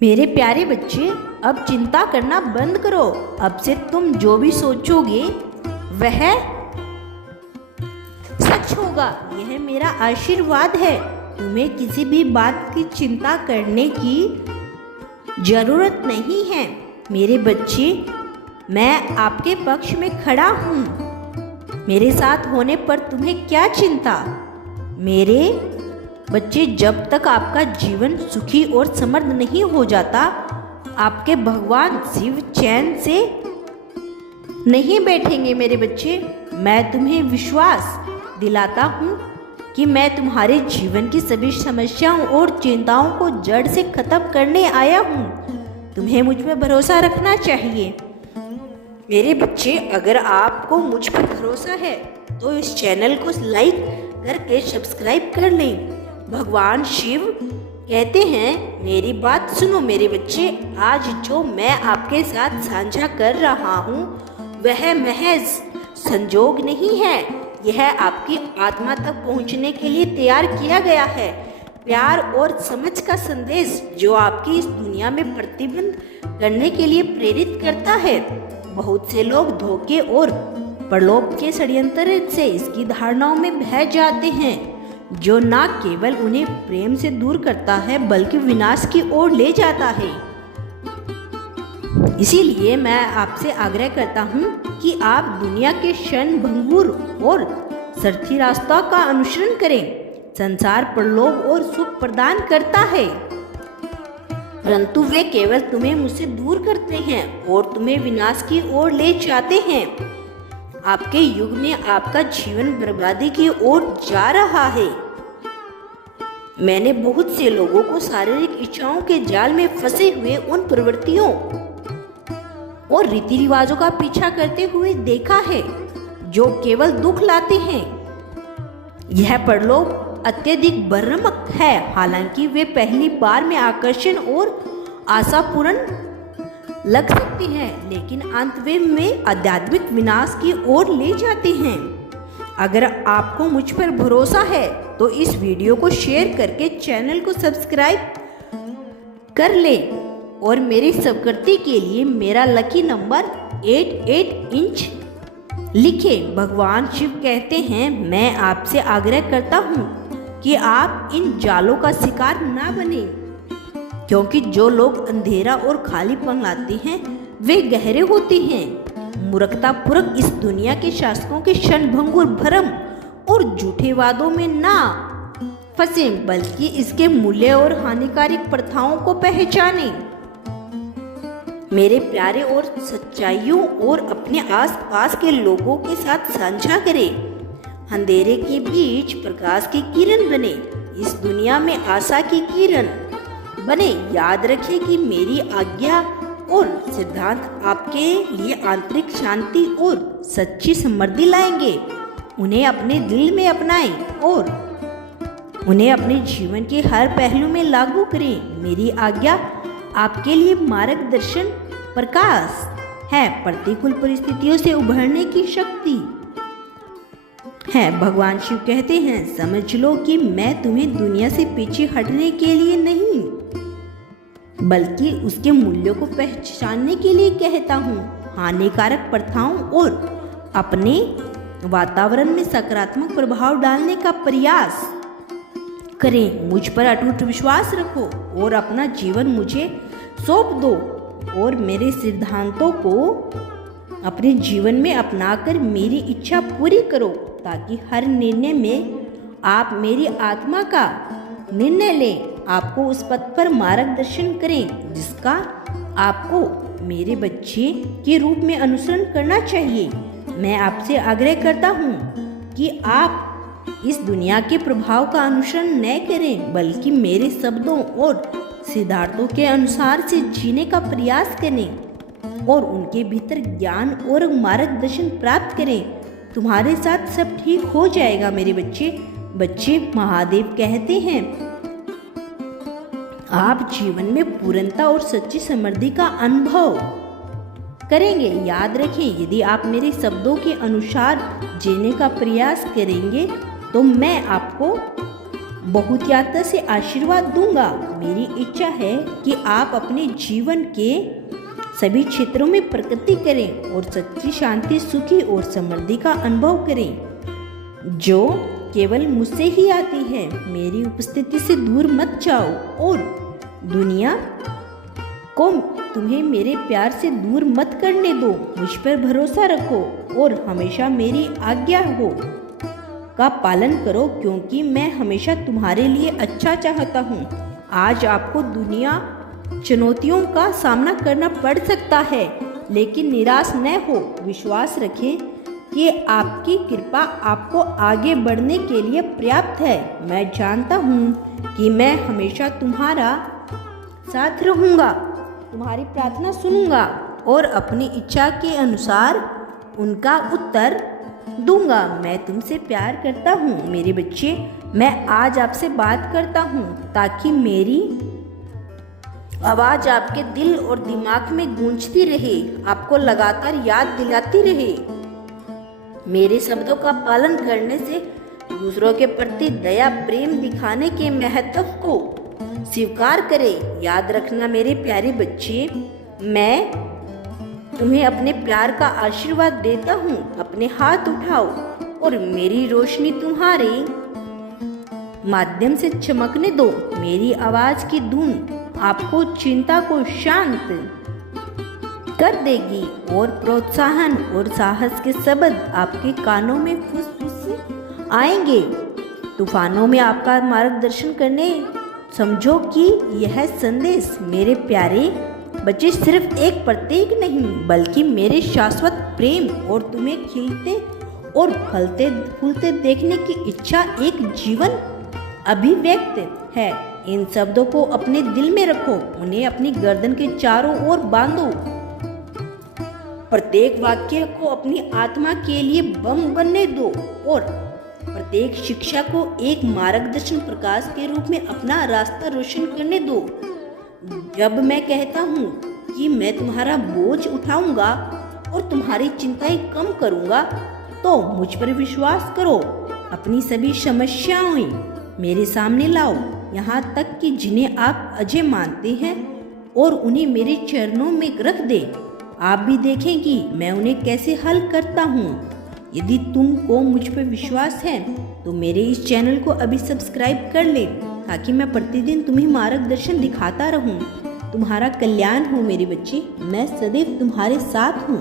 मेरे प्यारे बच्चे, अब चिंता करना बंद करो। अब से तुम जो भी सोचोगे वह सच होगा। यह मेरा आशीर्वाद है। तुम्हें किसी भी बात की चिंता करने की जरूरत नहीं है। मेरे बच्चे, मैं आपके पक्ष में खड़ा हूँ। मेरे साथ होने पर तुम्हें क्या चिंता। मेरे बच्चे, जब तक आपका जीवन सुखी और समृद्ध नहीं हो जाता, आपके भगवान शिव चैन से नहीं बैठेंगे। मेरे बच्चे, मैं तुम्हें विश्वास दिलाता हूँ कि मैं तुम्हारे जीवन की सभी समस्याओं और चिंताओं को जड़ से खत्म करने आया हूँ। तुम्हें मुझ पर भरोसा रखना चाहिए। मेरे बच्चे, अगर आपको मुझ पर भरोसा है तो इस चैनल को लाइक करके सब्सक्राइब कर लें। भगवान शिव कहते हैं, मेरी बात सुनो मेरे बच्चे। आज जो मैं आपके साथ साझा कर रहा हूँ वह महज संजोग नहीं है। यह आपकी आत्मा तक पहुँचने के लिए तैयार किया गया है। प्यार और समझ का संदेश जो आपकी इस दुनिया में प्रतिबंध करने के लिए प्रेरित करता है। बहुत से लोग धोखे और प्रलोभ के षड्यंत्र से इसकी धारणाओं में बह जाते हैं, जो न केवल उन्हें प्रेम से दूर करता है बल्कि विनाश की ओर ले जाता है। इसीलिए मैं आपसे आग्रह करता हूँ कि आप दुनिया के क्षण भंगुर और सारथी रास्ता का अनुसरण करें। संसार प्रलोभ और सुख प्रदान करता है, परंतु वे केवल तुम्हें मुझसे दूर करते हैं और तुम्हें विनाश की ओर ले जाते हैं। आपके युग में आपका जीवन बर्बादी की ओर जा रहा है। मैंने बहुत से लोगों को शारीरिक इच्छाओं के जाल में फंसे हुए उन प्रवृत्तियों और रीति रिवाजों का पीछा करते हुए देखा है जो केवल दुख लाते हैं। यह प्रलोभ अत्यधिक भ्रामक है। हालांकि वे पहली बार में आकर्षण और आशापूर्ण लग सकती है, लेकिन अंत में आध्यात्मिक विनाश की ओर ले जाते हैं। अगर आपको मुझ पर भरोसा है तो इस वीडियो को शेयर करके चैनल को सब्सक्राइब कर ले और मेरी सब्सक्राइब के लिए मेरा लकी नंबर 88 इंच लिखे। भगवान शिव कहते हैं, मैं आपसे आग्रह करता हूँ कि आप इन जालों का शिकार ना बने, क्योंकि जो लोग अंधेरा और खालीपन लाते हैं वे गहरे होते हैं। मूर्खतापूर्वक इस दुनिया के शासकों के क्षणभंगुर भ्रम और झूठे वादों में ना फंसे, बल्कि इसके मूल्य और हानिकारक प्रथाओं को पहचाने। मेरे प्यारे, और सच्चाइयों और अपने आसपास के लोगों के साथ साझा करें। अंधेरे के बीच प्रकाश की किरण बने, इस दुनिया में आशा की किरण बने। याद रखें कि मेरी आज्ञा और सिद्धांत आपके लिए आंतरिक शांति और सच्ची समृद्धि लाएंगे। उन्हें अपने दिल में अपनाएं और उन्हें अपने जीवन के हर पहलू में लागू करें। मेरी आज्ञा आपके लिए मार्गदर्शन प्रकाश है, प्रतिकूल परिस्थितियों से उभरने की शक्ति है। भगवान शिव कहते हैं, समझ लो कि मैं तुम्हें दुनिया से पीछे हटने के लिए नहीं बल्कि उसके मूल्यों को पहचानने के लिए कहता हूँ। हानिकारक प्रथाओं और अपने वातावरण में सकारात्मक प्रभाव डालने का प्रयास करें। मुझ पर अटूट विश्वास रखो और अपना जीवन मुझे सौंप दो और मेरे सिद्धांतों को अपने जीवन में अपनाकर मेरी इच्छा पूरी करो, ताकि हर निर्णय में आप मेरी आत्मा का निर्णय लें। आपको उस पथ पर मार्गदर्शन करें जिसका आपको मेरे बच्चे के रूप में अनुसरण करना चाहिए। मैं आपसे आग्रह करता हूँ कि आप इस दुनिया के प्रभाव का अनुसरण न करें, बल्कि मेरे शब्दों और सिद्धांतों के अनुसार से जीने का प्रयास करें और उनके भीतर ज्ञान और मार्गदर्शन प्राप्त करें। तुम्हारे साथ सब ठीक हो जाएगा मेरे बच्चे। महादेव कहते हैं, आप जीवन में पूर्णता और सच्ची समृद्धि का अनुभव करेंगे। याद रखें, यदि आप मेरे शब्दों के अनुसार जीने का प्रयास करेंगे तो मैं आपको बहुत यात्रा से आशीर्वाद दूंगा। मेरी इच्छा है कि आप अपने जीवन के सभी क्षेत्रों में प्रगति करें और सच्ची शांति, सुखी और समृद्धि का अनुभव करें जो केवल मुझसे ही आती है। मेरी उपस्थिति से दूर मत जाओ और दुनिया को तुम्हें मेरे प्यार से दूर मत करने दो। मुझ पर भरोसा रखो और हमेशा मेरी आज्ञा का पालन करो, क्योंकि मैं हमेशा तुम्हारे लिए अच्छा चाहता हूँ। आज आपको दुनिया चुनौतियों का सामना करना पड़ सकता है, लेकिन निराश न हो। विश्वास रखें कि आपकी कृपा आपको आगे बढ़ने के लिए पर्याप्त है। मैं जानता हूँ कि मैं हमेशा तुम्हारा साथ रहूँगा, तुम्हारी प्रार्थना सुनूंगा और अपनी इच्छा के अनुसार उनका उत्तर दूंगा। मैं तुमसे प्यार करता हूँ मेरे बच्चे। मैं आज आपसे बात करता हूँ ताकि मेरी आवाज़ आपके दिल और दिमाग में गूंजती रहे, आपको लगातार याद दिलाती रहे। मेरे शब्दों का पालन करने से दूसरों के प्रति दया प्रेम दिखाने के महत्व को स्वीकार करें। याद रखना मेरे प्यारे बच्चे, मैं तुम्हें अपने प्यार का आशीर्वाद देता हूँ। अपने हाथ उठाओ और मेरी रोशनी तुम्हारे माध्यम से चमकने दो। मेरी आवाज की धुन आपको चिंता को शांत कर देगी और प्रोत्साहन और साहस के शब्द आपके कानों में फुसफुस आएंगे। तूफानों में आपका मार्गदर्शन करने समझो कि यह संदेश मेरे प्यारे बच्चे सिर्फ एक प्रतीक नहीं, बल्कि मेरे शाश्वत प्रेम और तुम्हें खिलते और फलते फूलते देखने की इच्छा एक जीवन अभिव्यक्त है। इन शब्दों को अपने दिल में रखो, उन्हें अपनी गर्दन के चारों ओर बांधो। प्रत्येक वाक्य को अपनी आत्मा के लिए बम बनने दो और प्रत्येक शिक्षा को एक मार्गदर्शन प्रकाश के रूप में अपना रास्ता रोशन करने दो। जब मैं कहता हूँ कि मैं तुम्हारा बोझ उठाऊंगा और तुम्हारी चिंताएं कम करूंगा, तो मुझ पर विश्वास करो। अपनी सभी समस्याएं मेरे सामने लाओ, यहाँ तक कि जिन्हें आप अजय मानते हैं, और उन्हें मेरे चरणों में रख दे। आप भी देखें कि मैं उन्हें कैसे हल करता हूँ। यदि तुमको मुझ पर विश्वास है तो मेरे इस चैनल को अभी सब्सक्राइब कर ले, ताकि मैं प्रतिदिन तुम्हें मार्गदर्शन दिखाता रहूं। तुम्हारा कल्याण हो मेरे बच्चे, मैं सदैव तुम्हारे साथ हूँ।